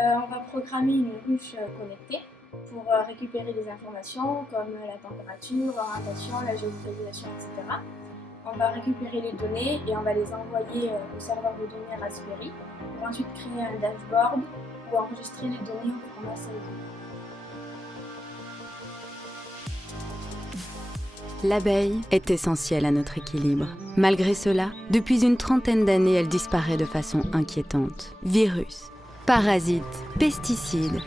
On va programmer une ruche connectée pour récupérer des informations comme la température, l'orientation, la géolocalisation, etc. On va récupérer les données et on va les envoyer au serveur de données Raspberry pour ensuite créer un dashboard ou enregistrer les données au format CSV. L'abeille est essentielle à notre équilibre. Malgré cela, depuis une trentaine d'années, elle disparaît de façon inquiétante. Virus, parasites, pesticides,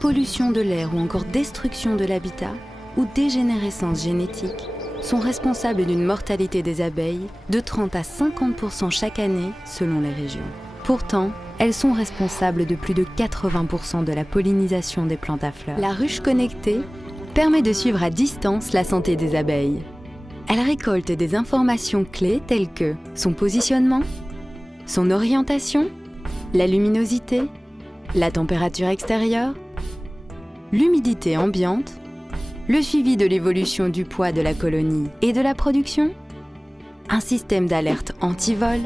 pollution de l'air ou encore destruction de l'habitat ou dégénérescence génétique sont responsables d'une mortalité des abeilles de 30 à 50% chaque année selon les régions. Pourtant, elles sont responsables de plus de 80% de la pollinisation des plantes à fleurs. La ruche connectée permet de suivre à distance la santé des abeilles. Elle récolte des informations clés telles que son positionnement, son orientation, la luminosité, la température extérieure, l'humidité ambiante, le suivi de l'évolution du poids de la colonie et de la production, un système d'alerte anti-vol,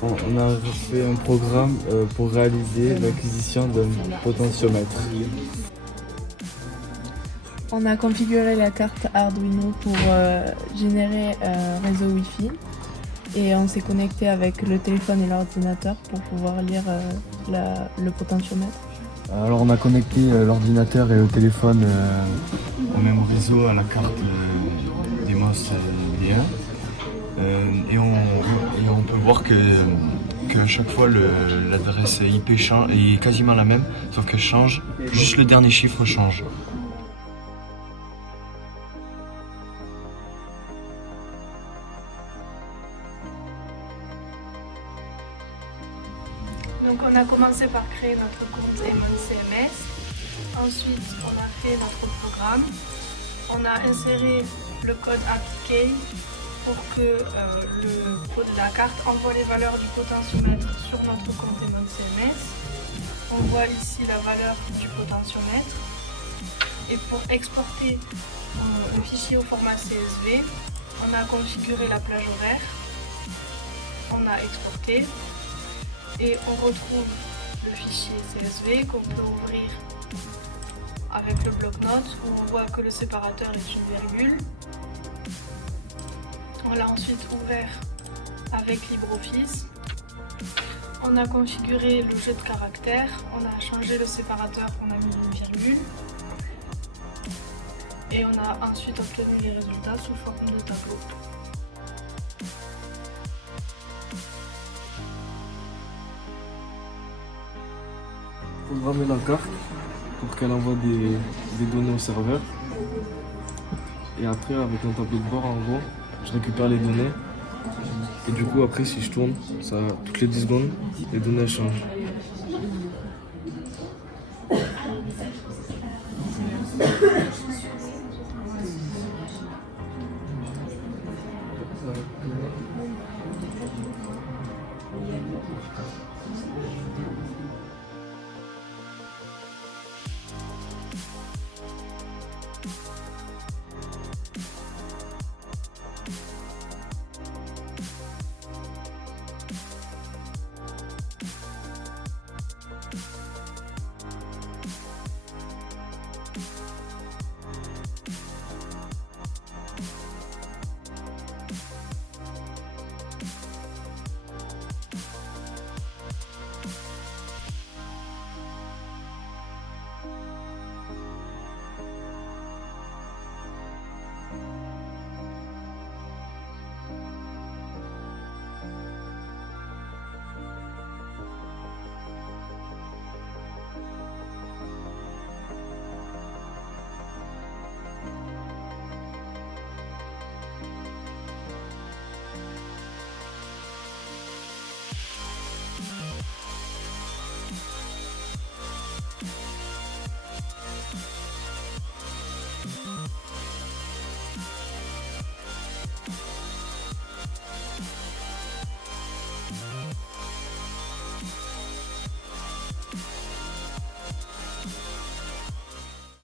On a fait un programme pour réaliser l'acquisition d'un potentiomètre. On a configuré la carte Arduino pour générer un réseau Wi-Fi et on s'est connecté avec le téléphone et l'ordinateur pour pouvoir lire le potentiomètre. Alors on a connecté l'ordinateur et le téléphone au même réseau à la carte DEMOS D1 et on peut voir que chaque fois l'adresse IP est quasiment la même, sauf qu'elle change, juste le dernier chiffre change. Donc on a commencé par créer notre compte Emon CMS. Ensuite, on a fait notre programme. On a inséré le code APK pour que la carte envoie les valeurs du potentiomètre sur notre compte Emon CMS. On voit ici la valeur du potentiomètre. Et pour exporter le fichier au format CSV, on a configuré la plage horaire. On a exporté. Et on retrouve le fichier CSV qu'on peut ouvrir avec le bloc-notes où on voit que le séparateur est une virgule. On l'a ensuite ouvert avec LibreOffice. On a configuré le jeu de caractères, on a changé le séparateur, on a mis une virgule. Et on a ensuite obtenu les résultats sous forme de tableau. Programmer la carte pour qu'elle envoie des données au serveur. Et après, avec un tableau de bord, en gros, je récupère les données. Et du coup, après, si je tourne, ça, toutes les 10 secondes, les données elles changent.